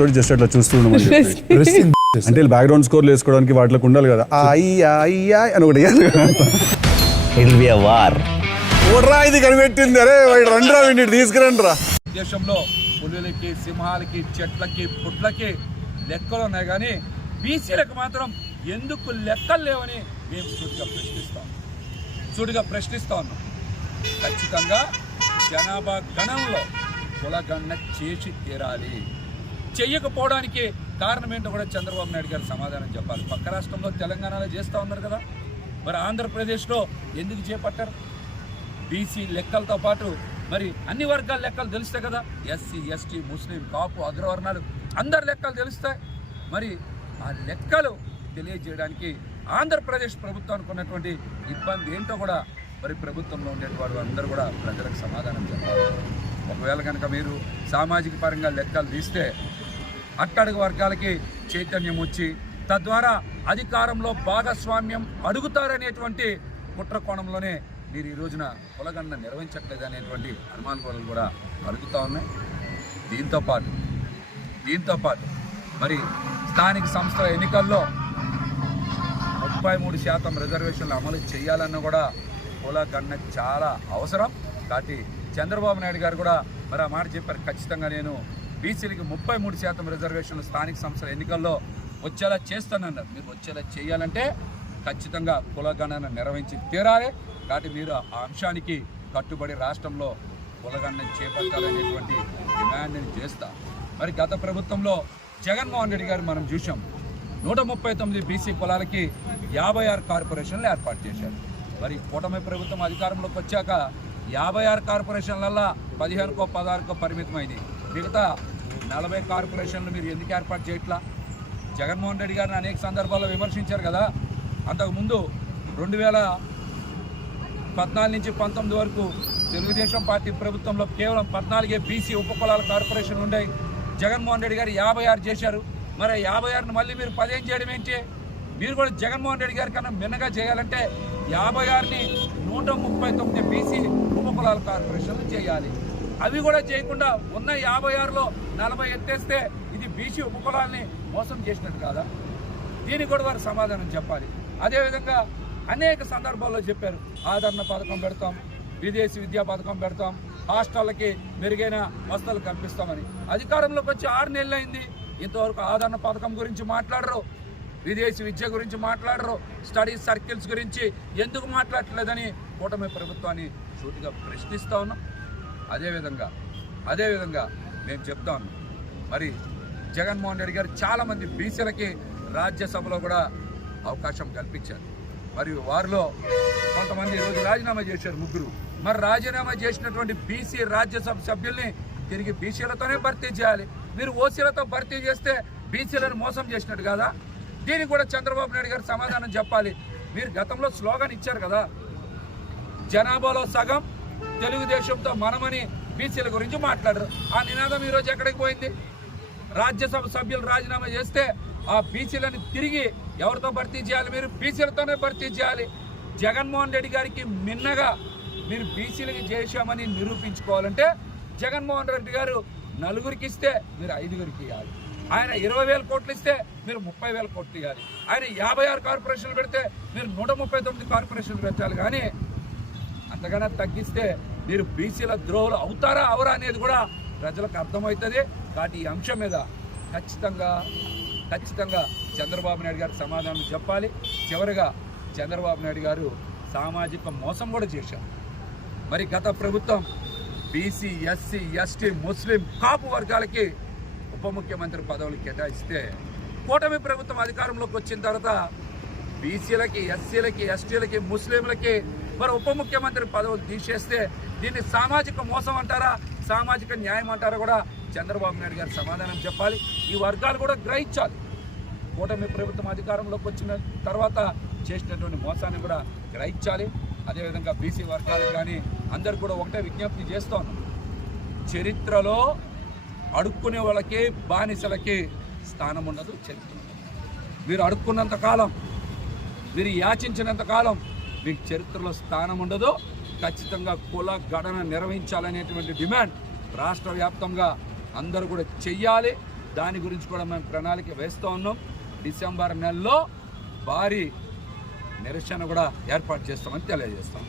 Just అట్లా చూస్తూ అంటే బ్యాక్గ్రౌండ్ స్కోర్లు వేసుకోవడానికి వాటికి ఉండాలి కదా అయ్యా అని ఒకటి ఓడ్రా ఇది కనిపెట్టింది అరే రండిరా వీటిని తీసుకురండి రా. దేశంలో పులులకి సింహాలకి చెట్లకి పుట్లకి లెక్కలు ఉన్నాయి కానీ బీసీలకు మాత్రం ఎందుకు లెక్కలు లేవని మేము సూటిగా ప్రశ్నిస్తా ఉన్నాం. ఖచ్చితంగా జనాభా గణంలో కులగణన చేసి తీరాలి. చెయ్యకపోవడానికి కారణం ఏంటో కూడా చంద్రబాబు నాయుడు గారు సమాధానం చెప్పాలి. పక్క రాష్ట్రంలో తెలంగాణలో చేస్తూ ఉన్నారు కదా, మరి ఆంధ్రప్రదేశ్లో ఎందుకు చేపట్టారు? బీసీ లెక్కలతో పాటు మరి అన్ని వర్గాల లెక్కలు తెలుస్తాయి కదా, ఎస్సీ ఎస్టీ ముస్లిం కాపు అగ్రవర్ణాలు అందరి లెక్కలు తెలుస్తాయి. మరి ఆ లెక్కలు తెలియజేయడానికి ఆంధ్రప్రదేశ్ ప్రభుత్వానికి ఉన్నటువంటి ఇబ్బంది ఏంటో కూడా మరి ప్రభుత్వంలో ఉండేటువంటి అందరూ కూడా ప్రజలకు సమాధానం చెప్పాలి. ఒకవేళ కనుక మీరు సామాజిక పరంగా లెక్కలు తీస్తే అట్టడుగు వర్గాలకి చైతన్యం వచ్చి తద్వారా అధికారంలో భాగస్వామ్యం అడుగుతారనేటువంటి కుట్ర కోణంలోనే మీరు ఈ రోజున కులగణన నిర్వహించట్లేదు అనేటువంటి అనుమానాలు కూడా అడుగుతూ ఉన్నాయి. దీంతో పాటు మరి స్థానిక సంస్థల ఎన్నికల్లో 33% రిజర్వేషన్లు అమలు చేయాలన్న కూడా కులగణన చాలా అవసరం. కాబట్టి చంద్రబాబు నాయుడు గారు కూడా మరి ఆ మాట చెప్పారు, ఖచ్చితంగా నేను బీసీలకి 33% రిజర్వేషన్లు స్థానిక సంస్థల ఎన్నికల్లో వచ్చేలా చేస్తానన్నారు. మీరు వచ్చేలా చేయాలంటే ఖచ్చితంగా కులగణన నిర్వహించి తీరాలి. కాబట్టి మీరు ఆ అంశానికి కట్టుబడి రాష్ట్రంలో కులగణన చేపట్టాలనేటువంటి డిమాండ్ని చేస్తా. మరి గత ప్రభుత్వంలో జగన్మోహన్ రెడ్డి గారు మనం చూసాం, 139 బీసీ కులాలకి 56 కార్పొరేషన్లు ఏర్పాటు చేశారు. మరి కూటమి ప్రభుత్వం అధికారంలోకి వచ్చాక 56 కార్పొరేషన్లల్లో 15కో 16కో పరిమితమైంది. మిగతా 40 కార్పొరేషన్లు మీరు ఎందుకు ఏర్పాటు చేయట్లా? జగన్మోహన్ రెడ్డి గారిని అనేక సందర్భాల్లో విమర్శించారు కదా. అంతకుముందు 2014 నుంచి 19 వరకు తెలుగుదేశం పార్టీ ప్రభుత్వంలో కేవలం 14 బీసీ ఉపకులాల కార్పొరేషన్లు ఉన్నాయి. జగన్మోహన్ రెడ్డి గారు 56 చేశారు. మరి 56ని మళ్ళీ మీరు 15 చేయడం ఏంటి? మీరు కూడా జగన్మోహన్ రెడ్డి గారి కన్నా మిన్నగా చేయాలంటే 56ని 139 బీసీ ఉపకులాల కార్పొరేషన్లు చేయాలి. అవి కూడా చేయకుండా ఉన్న 56లో 40 ఎత్తేస్తే ఇది బీసీ ఉపకులాల్ని మోసం చేసినట్టు కాదా? దీనికి కూడా వారు సమాధానం చెప్పాలి. అదేవిధంగా అనేక సందర్భాల్లో చెప్పారు, ఆదరణ పథకం పెడతాం, విదేశీ విద్యా పథకం పెడతాం, హాస్టళ్ళకి మెరుగైన వసతులు కల్పిస్తామని. అధికారంలోకి వచ్చి 6 నెలలు అయింది, ఇంతవరకు ఆదరణ పథకం గురించి మాట్లాడరు, విదేశీ విద్య గురించి మాట్లాడరు, స్టడీ సర్కిల్స్ గురించి ఎందుకు మాట్లాడలేదని కూటమి ప్రభుత్వాన్ని సూటిగా ప్రశ్నిస్తూ ఉన్నాం. అదేవిధంగా మేము చెప్తా ఉన్నాం, మరి జగన్మోహన్ రెడ్డి గారు చాలామంది బీసీలకి రాజ్యసభలో కూడా అవకాశం కల్పించారు. మరియు వారిలో కొంతమంది ఈరోజు రాజీనామా చేశారు, 3. మరి రాజీనామా చేసినటువంటి బీసీ రాజ్యసభ సభ్యుల్ని తిరిగి బీసీలతోనే భర్తీ చేయాలి. మీరు ఓసీలతో భర్తీ చేస్తే బీసీలను మోసం చేసినట్టు కదా. దీనికి కూడా చంద్రబాబు నాయుడు గారు సమాధానం చెప్పాలి. మీరు గతంలో స్లోగన్ ఇచ్చారు కదా, జనాభాలో సగం తెలుగుదేశంతో మనమని బీసీల గురించి మాట్లాడరు. ఆ నినాదం ఈరోజు ఎక్కడికి పోయింది? రాజ్యసభ సభ్యులు రాజీనామా చేస్తే ఆ బీసీలను తిరిగి ఎవరితో భర్తీ చేయాలి? మీరు బీసీలతోనే భర్తీ చేయాలి. జగన్మోహన్ రెడ్డి గారికి మిన్నగా మీరు బీసీలకి చేశామని నిరూపించుకోవాలంటే జగన్మోహన్ రెడ్డి గారు 4గురికి ఇస్తే మీరు 5గురికి ఇవ్వాలి. ఆయన 20,000 కోట్లు ఇస్తే మీరు 30,000 కోట్లు ఇవ్వాలి. ఆయన 56 కార్పొరేషన్లు పెడితే మీరు 139 కార్పొరేషన్లు పెట్టాలి. కానీ అంతకన్నా తగ్గిస్తే మీరు బీసీల ద్రోహులు అవుతారా అవరా అనేది కూడా ప్రజలకు అర్థమవుతుంది. కాబట్టి ఈ అంశం మీద ఖచ్చితంగా చంద్రబాబు నాయుడు గారు సమాధానం చెప్పాలి. చివరిగా చంద్రబాబు నాయుడు గారు సామాజిక మోసం కూడా చేశారు. మరి గత ప్రభుత్వం బీసీ ఎస్సీ ఎస్టీ ముస్లిం కాపు వర్గాలకి ఉప ముఖ్యమంత్రి పదవులు కేటాయిస్తే కూటమి ప్రభుత్వం అధికారంలోకి వచ్చిన తర్వాత బీసీలకి ఎస్సీలకి ఎస్టీలకి ముస్లింలకి మరి ఉప ముఖ్యమంత్రి పదవులు తీసేస్తే దీన్ని సామాజిక మోసం అంటారా, సామాజిక న్యాయం అంటారా కూడా చంద్రబాబు నాయుడు గారు సమాధానం చెప్పాలి. ఈ వర్గాలు కూడా గ్రహించాలి. కూటమి ప్రభుత్వం అధికారంలోకి వచ్చిన తర్వాత చేసినటువంటి మోసాన్ని కూడా గ్రహించాలి. అదేవిధంగా బీసీ వర్గాలకు కానీ అందరు కూడా ఒకటే విజ్ఞప్తి చేస్తూ ఉన్నాం, చరిత్రలో అడుక్కునే వాళ్ళకి బానిసలకి స్థానం ఉండదు. చరిత్ర మీరు అడుక్కున్నంత కాలం, మీరు యాచించినంత కాలం మీకు చరిత్రలో స్థానం ఉండదు. ఖచ్చితంగా కుల గణన నిర్వహించాలనేటువంటి డిమాండ్ రాష్ట్ర వ్యాప్తంగా అందరూ కూడా చెయ్యాలి. దాని గురించి కూడా మేము ప్రణాళిక వేస్తూ ఉన్నాం. డిసెంబర్ నెలలో భారీ నిరసన కూడా ఏర్పాటు చేస్తామని తెలియజేస్తాం.